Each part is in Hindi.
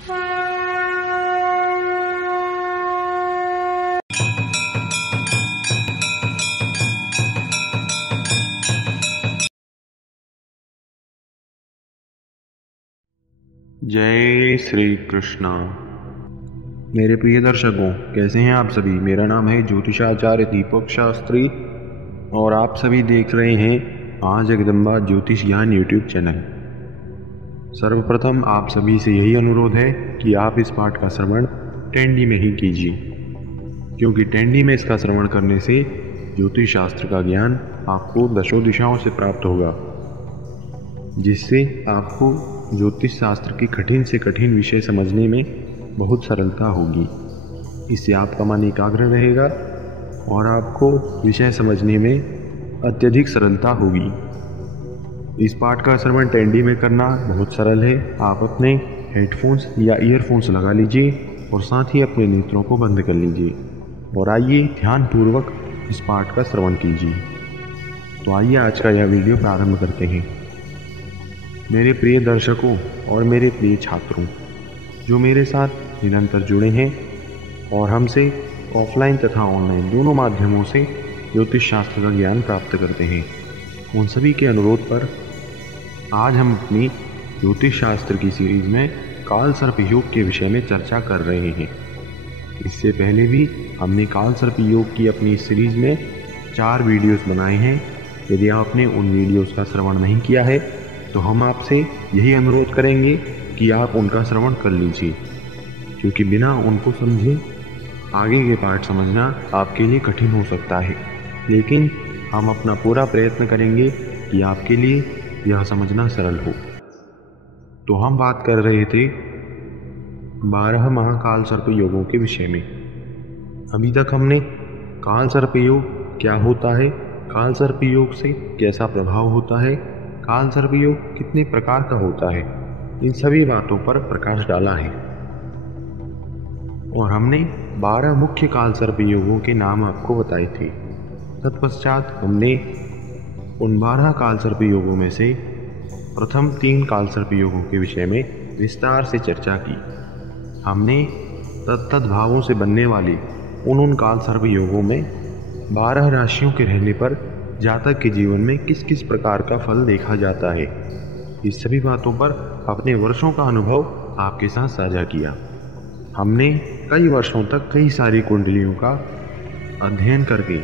जय श्री कृष्णा। मेरे प्रिय दर्शकों, कैसे हैं आप सभी। मेरा नाम है ज्योतिषाचार्य दीपक शास्त्री और आप सभी देख रहे हैं आज जगदम्बा ज्योतिष ज्ञान यूट्यूब चैनल। सर्वप्रथम आप सभी से यही अनुरोध है कि आप इस पाठ का श्रवण टैंडी में ही कीजिए, क्योंकि टैंडी में इसका श्रवण करने से ज्योतिष शास्त्र का ज्ञान आपको दशों दिशाओं से प्राप्त होगा, जिससे आपको ज्योतिष शास्त्र की कठिन से कठिन विषय समझने में बहुत सरलता होगी। इससे आपका मन एकाग्र रहेगा और आपको विषय समझने में अत्यधिक सरलता होगी। इस पाठ का श्रवण टैंडी में करना बहुत सरल है। आप अपने हेडफोन्स या ईयरफोन्स लगा लीजिए और साथ ही अपने नेत्रों को बंद कर लीजिए और आइए ध्यानपूर्वक इस पाठ का श्रवण कीजिए। तो आइए आज का यह वीडियो प्रारंभ करते हैं। मेरे प्रिय दर्शकों और मेरे प्रिय छात्रों, जो मेरे साथ निरंतर जुड़े हैं और हमसे ऑफलाइन तथा ऑनलाइन दोनों माध्यमों से ज्योतिष शास्त्र का ज्ञान प्राप्त करते हैं, उन सभी के अनुरोध पर आज हम अपनी ज्योतिष शास्त्र की सीरीज में काल सर्प योग के विषय में चर्चा कर रहे हैं। इससे पहले भी हमने काल सर्प योग की अपनी सीरीज में 4 वीडियोस बनाए हैं। यदि आपने उन वीडियोस का श्रवण नहीं किया है तो हम आपसे यही अनुरोध करेंगे कि आप उनका श्रवण कर लीजिए, क्योंकि बिना उनको समझे आगे के पाठ समझना आपके लिए कठिन हो सकता है। लेकिन हम अपना पूरा प्रयत्न करेंगे कि आपके लिए यह समझना सरल हो। तो हम बात कर रहे थे 12 महाकाल सर्प योगों के विषय में। अभी तक हमने काल सर्प योग क्या होता है, काल सर्प योग से कैसा प्रभाव होता है, काल सर्प योग कितने प्रकार का होता है, इन सभी बातों पर प्रकाश डाला है। और हमने 12 मुख्य काल सर्प योगों के नाम आपको बताए थे। तत्पश्चात हमने उन 12 काल सर्प योगों में से प्रथम 3 काल सर्प योगों के विषय में विस्तार से चर्चा की। हमने तत्त भावों से बनने वाले उन काल सर्प योगों में 12 राशियों के रहने पर जातक के जीवन में किस किस प्रकार का फल देखा जाता है, इस सभी बातों पर अपने वर्षों का अनुभव आपके साथ साझा किया। हमने कई वर्षों तक कई सारी कुंडलियों का अध्ययन करके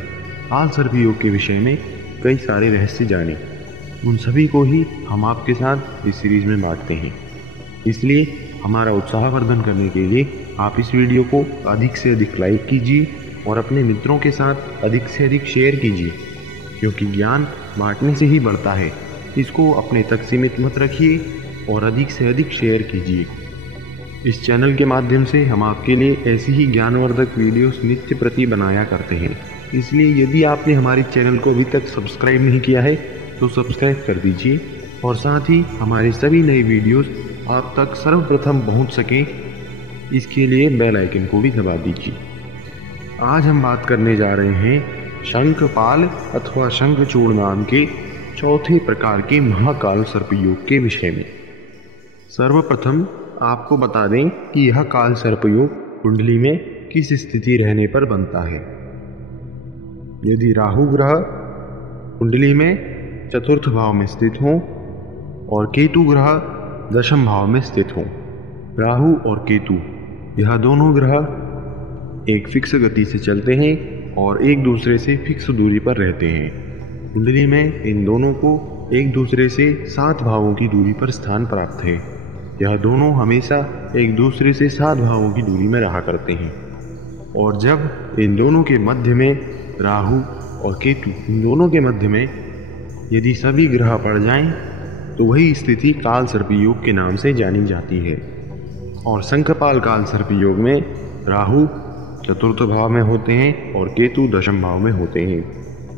काल सर्प योग के विषय में कई सारे रहस्य जाने। उन सभी को ही हम आपके साथ इस सीरीज में बांटते हैं। इसलिए हमारा उत्साहवर्धन करने के लिए आप इस वीडियो को अधिक से अधिक लाइक कीजिए और अपने मित्रों के साथ अधिक से अधिक शेयर कीजिए, क्योंकि ज्ञान बांटने से ही बढ़ता है। इसको अपने तक सीमित मत रखिए और अधिक से अधिक शेयर कीजिए। इस चैनल के माध्यम से हम आपके लिए ऐसी ही ज्ञानवर्धक वीडियोस नित्य प्रति बनाया करते हैं। इसलिए यदि आपने हमारे चैनल को अभी तक सब्सक्राइब नहीं किया है तो सब्सक्राइब कर दीजिए और साथ ही हमारे सभी नए वीडियोस आप तक सर्वप्रथम पहुंच सकें, इसके लिए बेल आइकन को भी दबा दीजिए। आज हम बात करने जा रहे हैं शंखपाल अथवा शंखचूड़ नाम के चौथे प्रकार के महाकाल सर्प योग के विषय में। सर्वप्रथम आपको बता दें कि यह काल सर्प योग कुंडली में किस स्थिति रहने पर बनता है। यदि राहु ग्रह कुंडली में चतुर्थ भाव में स्थित हो और केतु ग्रह दशम भाव में स्थित हो। राहु और केतु यह दोनों ग्रह एक फिक्स गति से चलते हैं और एक दूसरे से फिक्स दूरी पर रहते हैं। कुंडली में इन दोनों को एक दूसरे से 7 भावों की दूरी पर स्थान प्राप्त है। यह दोनों हमेशा एक दूसरे से 7 भावों की दूरी में रहा करते हैं। और जब इन दोनों के मध्य में राहु और केतु, इन दोनों के मध्य में यदि सभी ग्रह पड़ जाएं, तो वही स्थिति काल सर्प योग के नाम से जानी जाती है। और शंखपाल काल सर्प योग में राहु चतुर्थ भाव में होते हैं और केतु दशम भाव में होते हैं,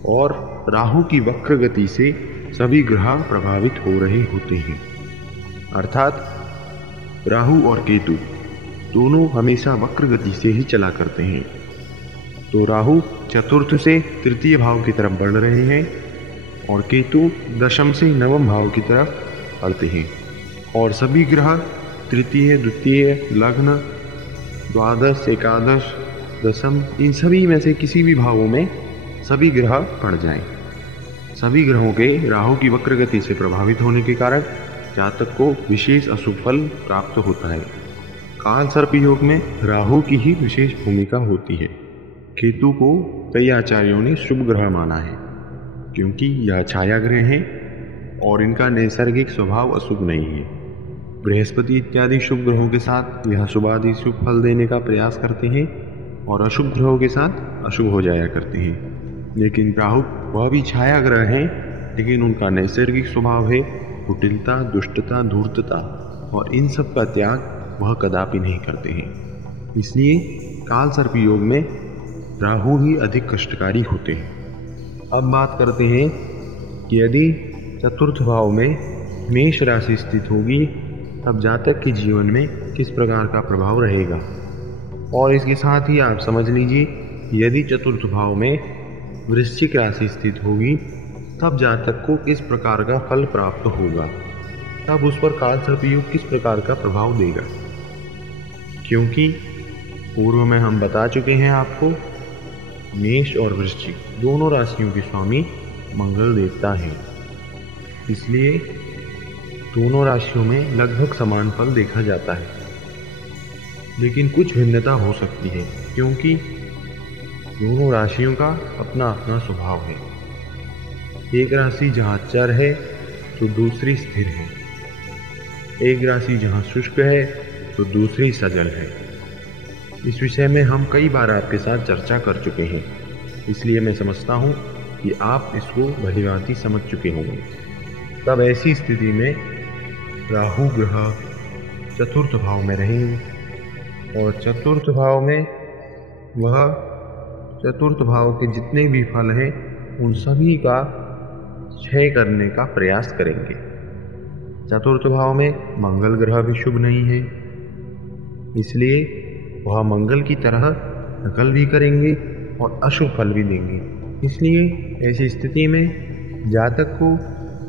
और राहु की वक्र गति से सभी ग्रह प्रभावित हो रहे होते हैं। अर्थात राहु और केतु दोनों हमेशा वक्र गति से ही चला करते हैं। तो राहु चतुर्थ से तृतीय भाव की तरफ बढ़ रहे हैं और केतु दशम से नवम भाव की तरफ बढ़ते हैं, और सभी ग्रह तृतीय, द्वितीय, लग्न, द्वादश, एकादश, दशम, इन सभी में से किसी भी भावों में सभी ग्रह पड़ जाएं। सभी ग्रहों के राहु की वक्र गति से प्रभावित होने के कारण जातक को विशेष अशुभ फल प्राप्त होता है। काल सर्प योग में राहु की ही विशेष भूमिका होती है। केतु को कई आचार्यों ने शुभ ग्रह माना है, क्योंकि यह छाया ग्रह है और इनका नैसर्गिक स्वभाव अशुभ नहीं है। बृहस्पति इत्यादि शुभ ग्रहों के साथ यह शुभादि शुभ फल देने का प्रयास करते हैं और अशुभ ग्रहों के साथ अशुभ हो जाया करते हैं। लेकिन राहु वह भी छाया ग्रह हैं, लेकिन उनका नैसर्गिक स्वभाव है कुटिलता, दुष्टता, धूर्तता, और इन सब का त्याग वह कदापि नहीं करते हैं। इसलिए काल सर्प योग में राहु ही अधिक कष्टकारी होते हैं। अब बात करते हैं कि यदि चतुर्थ भाव में मेष राशि स्थित होगी तब जातक के जीवन में किस प्रकार का प्रभाव रहेगा। और इसके साथ ही आप समझ लीजिए यदि चतुर्थ भाव में वृश्चिक राशि स्थित होगी तब जातक को किस प्रकार का फल प्राप्त होगा, तब उस पर काल सर्प योग किस प्रकार का प्रभाव देगा। क्योंकि पूर्व में हम बता चुके हैं आपको, मेष और वृश्चिक दोनों राशियों के स्वामी मंगल देवता हैं, इसलिए दोनों राशियों में लगभग समान फल देखा जाता है। लेकिन कुछ भिन्नता हो सकती है, क्योंकि दोनों राशियों का अपना अपना स्वभाव है। एक राशि जहाँ चर है तो दूसरी स्थिर है, एक राशि जहाँ शुष्क है तो दूसरी सजल है। इस विषय में हम कई बार आपके साथ चर्चा कर चुके हैं, इसलिए मैं समझता हूँ कि आप इसको भलीभांति समझ चुके होंगे। तब ऐसी स्थिति में राहु ग्रह चतुर्थ भाव में रहेंगे और चतुर्थ भाव में वह चतुर्थ भाव के जितने भी फल हैं उन सभी का क्षय करने का प्रयास करेंगे। चतुर्थ भाव में मंगल ग्रह भी शुभ नहीं है, इसलिए वह मंगल की तरह नकल भी करेंगे और अशुभ फल भी देंगे। इसलिए ऐसी स्थिति में जातक को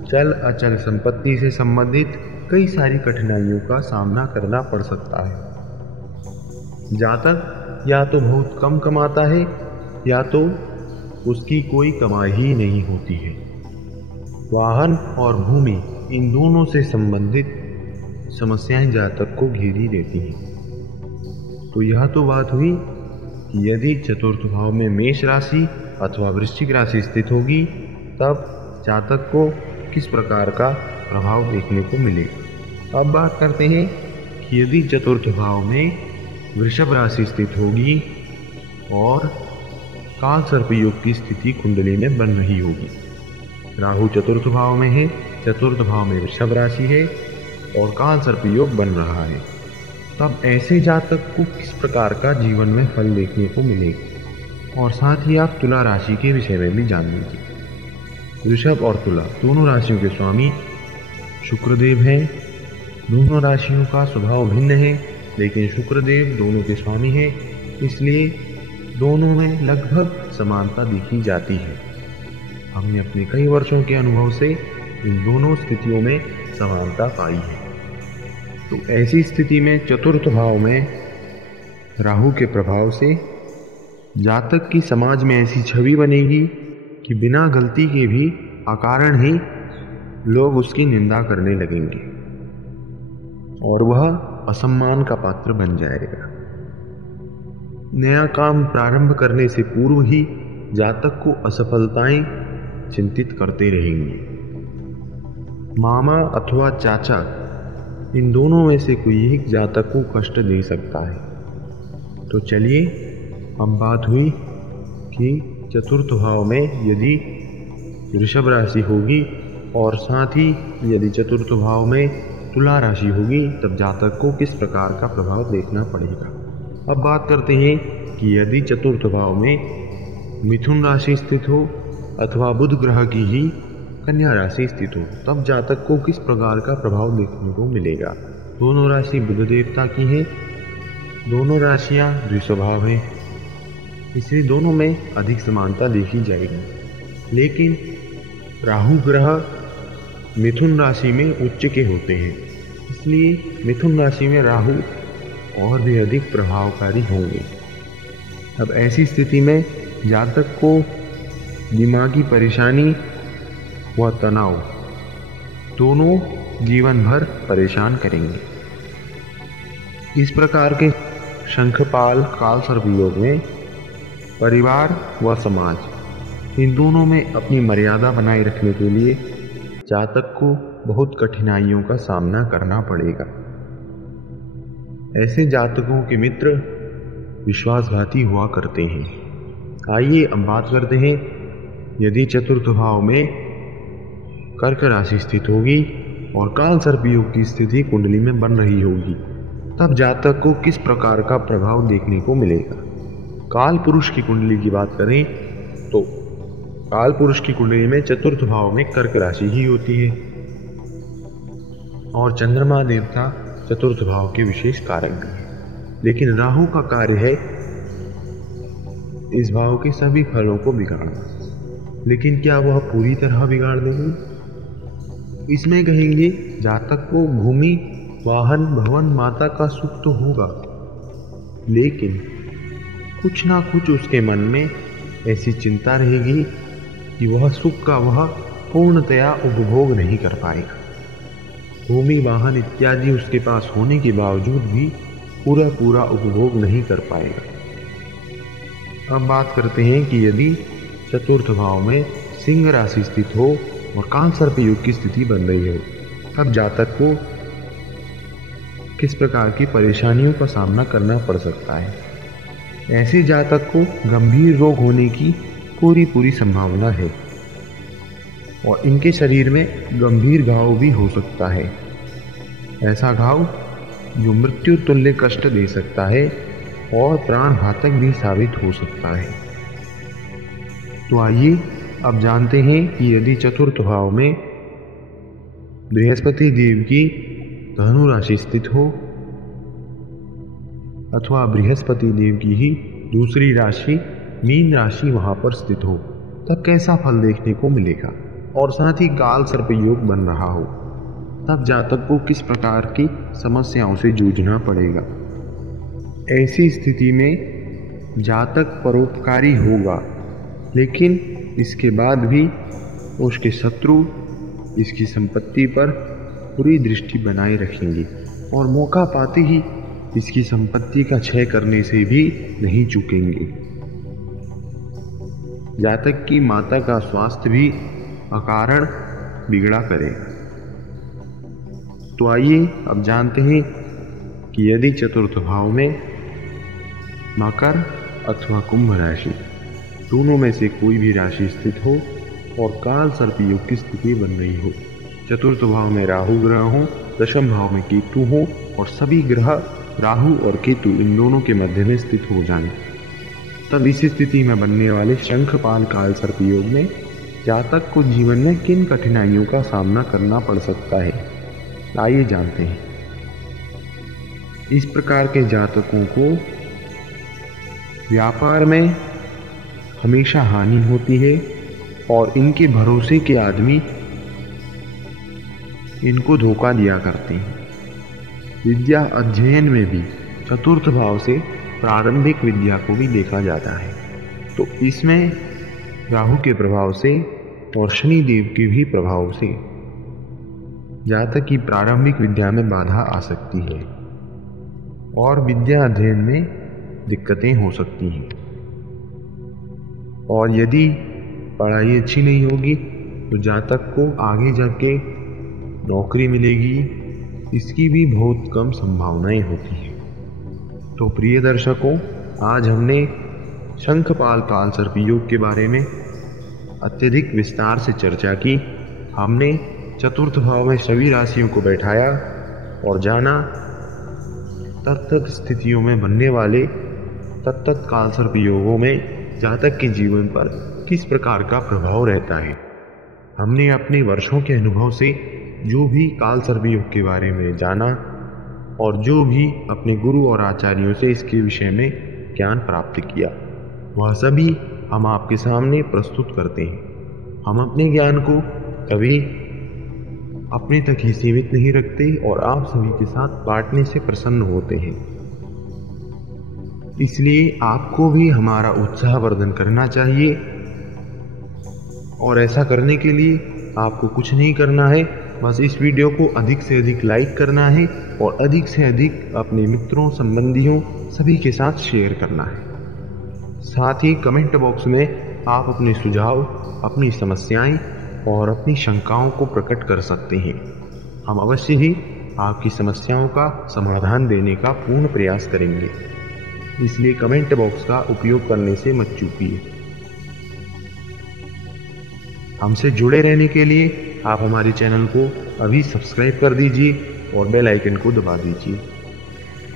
चल अचल संपत्ति से संबंधित कई सारी कठिनाइयों का सामना करना पड़ सकता है। जातक या तो बहुत कम कमाता है या तो उसकी कोई कमाई ही नहीं होती है। वाहन और भूमि इन दोनों से संबंधित समस्याएं जातक को घेरी देती हैं। तो यह तो बात हुई कि यदि चतुर्थ भाव में मेष राशि अथवा वृश्चिक राशि स्थित होगी तब जातक को किस प्रकार का प्रभाव देखने को मिलेगा। अब बात करते हैं कि यदि चतुर्थ भाव में वृषभ राशि स्थित होगी और काल सर्प योग की स्थिति कुंडली में बन रही होगी। राहु चतुर्थ भाव में है, चतुर्थ भाव में वृषभ राशि है और काल सर्प योग बन रहा है, तब ऐसे जातक को किस प्रकार का जीवन में फल देखने को मिलेगा। और साथ ही आप तुला राशि के विषय में भी जान लीजिए। वृषभ और तुला दोनों राशियों के स्वामी शुक्रदेव हैं। दोनों राशियों का स्वभाव भिन्न है, लेकिन शुक्रदेव दोनों के स्वामी हैं, इसलिए दोनों में लगभग समानता देखी जाती है। हमने अपने कई वर्षों के अनुभव से इन दोनों स्थितियों में समानता पाई है। तो ऐसी स्थिति में चतुर्थ भाव में राहु के प्रभाव से जातक की समाज में ऐसी छवि बनेगी कि बिना गलती के भी अकारण ही लोग उसकी निंदा करने लगेंगे और वह असम्मान का पात्र बन जाएगा। नया काम प्रारंभ करने से पूर्व ही जातक को असफलताएं चिंतित करते रहेंगी। मामा अथवा चाचा इन दोनों में से कोई एक जातक को कष्ट दे सकता है। तो चलिए, अब बात हुई कि चतुर्थ भाव में यदि वृषभ राशि होगी और साथ ही यदि चतुर्थ भाव में तुला राशि होगी तब जातक को किस प्रकार का प्रभाव देखना पड़ेगा। अब बात करते हैं कि यदि चतुर्थ भाव में मिथुन राशि स्थित हो अथवा बुध ग्रह की ही कन्या राशि स्थित हो तब जातक को किस प्रकार का प्रभाव देखने को मिलेगा। दोनों राशि बुध देवता की हैं, दोनों राशियां द्विस्वभाव हैं, इसलिए दोनों में अधिक समानता देखी जाएगी। लेकिन राहु ग्रह मिथुन राशि में उच्च के होते हैं, इसलिए मिथुन राशि में राहु और भी अधिक प्रभावकारी होंगे। अब ऐसी स्थिति में जातक को दिमागी परेशानी व तनाव दोनों जीवन भर परेशान करेंगे। इस प्रकार के शंखपाल कालसर्प योग में परिवार व समाज इन दोनों में अपनी मर्यादा बनाए रखने के लिए जातक को बहुत कठिनाइयों का सामना करना पड़ेगा। ऐसे जातकों के मित्र विश्वासघाती हुआ करते हैं। आइए अब बात करते हैं, यदि चतुर्थ भाव में कर्क राशि स्थित होगी और कालसर्प योग की स्थिति कुंडली में बन रही होगी, तब जातक को किस प्रकार का प्रभाव देखने को मिलेगा। काल पुरुष की कुंडली की बात करें तो काल पुरुष की कुंडली में चतुर्थ भाव में कर्क राशि ही होती है और चंद्रमा देवता चतुर्थ भाव के विशेष कारक भी है। लेकिन राहु का कार्य है इस भाव के सभी फलों को बिगाड़ना। लेकिन क्या वह पूरी तरह बिगाड़ देंगे? इसमें कहेंगे जातक को भूमि, वाहन, भवन, माता का सुख तो होगा, लेकिन कुछ ना कुछ उसके मन में ऐसी चिंता रहेगी कि वह सुख का वह पूर्णतया उपभोग नहीं कर पाएगा। भूमि, वाहन इत्यादि उसके पास होने के बावजूद भी पूरा उपभोग नहीं कर पाएगा। अब बात करते हैं कि यदि चतुर्थ भाव में सिंह राशि स्थित हो और कालसर्प योग की स्थिति बन रही हो, तब जातक को किस प्रकार की परेशानियों का सामना करना पड़ सकता है। ऐसे जातक को गंभीर रोग होने की पूरी संभावना है और इनके शरीर में गंभीर घाव भी हो सकता है। ऐसा घाव जो मृत्यु तुल्य कष्ट दे सकता है और प्राण घातक भी साबित हो सकता है। तो आइए अब जानते हैं कि यदि चतुर्थ भाव में बृहस्पति देव की धनु राशि स्थित हो अथवा बृहस्पति देव की ही दूसरी राशि मीन राशि वहां पर स्थित हो, तब कैसा फल देखने को मिलेगा। और साथ ही कालसर्प योग बन रहा हो, तब जातक को किस प्रकार की समस्याओं से जूझना पड़ेगा। ऐसी स्थिति में जातक परोपकारी होगा, लेकिन इसके बाद भी उसके शत्रु इसकी संपत्ति पर पूरी दृष्टि बनाए रखेंगे और मौका पाते ही इसकी संपत्ति का क्षय करने से भी नहीं चूकेंगे। जातक की माता का स्वास्थ्य भी अकारण बिगड़ा करेगा। तो आइए अब जानते हैं कि यदि चतुर्थ भाव में मकर अथवा कुंभ राशि दोनों में से कोई भी राशि स्थित हो और कालसर्प योग की स्थिति बन रही हो, चतुर्थ भाव में राहु ग्रह हो, दशम भाव में केतु हो और सभी ग्रह राहु और केतु इन दोनों के मध्य में स्थित हो जाए, तब इस स्थिति में बनने वाले शंखपाल कालसर्प योग में जातक को जीवन में किन कठिनाइयों का सामना करना पड़ सकता है, आइए जानते हैं। इस प्रकार के जातकों को व्यापार में हमेशा हानि होती है और इनके भरोसे के आदमी इनको धोखा दिया करते हैं। विद्या अध्ययन में भी चतुर्थ भाव से प्रारंभिक विद्या को भी देखा जाता है, तो इसमें राहु के प्रभाव से और शनि देव के भी प्रभाव से जातक की प्रारंभिक विद्या में बाधा आ सकती है और विद्या अध्ययन में दिक्कतें हो सकती हैं। और यदि पढ़ाई अच्छी नहीं होगी तो जातक को आगे जाके नौकरी मिलेगी, इसकी भी बहुत कम संभावनाएं होती हैं। तो प्रिय दर्शकों, आज हमने शंखपाल कालसर्प योग के बारे में अत्यधिक विस्तार से चर्चा की। हमने चतुर्थ भाव में सभी राशियों को बैठाया और जाना तत्त स्थितियों में बनने वाले तत्त कालसर्प योगों में जातक के जीवन पर किस प्रकार का प्रभाव रहता है। हमने अपने वर्षों के अनुभव से जो भी कालसर्प योग के बारे में जाना और जो भी अपने गुरु और आचार्यों से इसके विषय में ज्ञान प्राप्त किया, वह सभी हम आपके सामने प्रस्तुत करते हैं। हम अपने ज्ञान को कभी अपने तक ही सीमित नहीं रखते और आप सभी के साथ बांटने से प्रसन्न होते हैं। इसलिए आपको भी हमारा उत्साहवर्धन करना चाहिए और ऐसा करने के लिए आपको कुछ नहीं करना है, बस इस वीडियो को अधिक से अधिक लाइक करना है और अधिक से अधिक अपने मित्रों, संबंधियों सभी के साथ शेयर करना है। साथ ही कमेंट बॉक्स में आप अपने सुझाव, अपनी समस्याएं और अपनी शंकाओं को प्रकट कर सकते हैं। हम अवश्य ही आपकी समस्याओं का समाधान देने का पूर्ण प्रयास करेंगे, इसलिए कमेंट बॉक्स का उपयोग करने से मत चूकिए। हमसे जुड़े रहने के लिए आप हमारे चैनल को अभी सब्सक्राइब कर दीजिए और बेल आइकन को दबा दीजिए।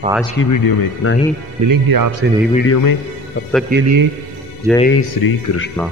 आज की वीडियो में इतना ही, मिलेंगे आपसे नई वीडियो में। तब तक के लिए जय श्री कृष्णा।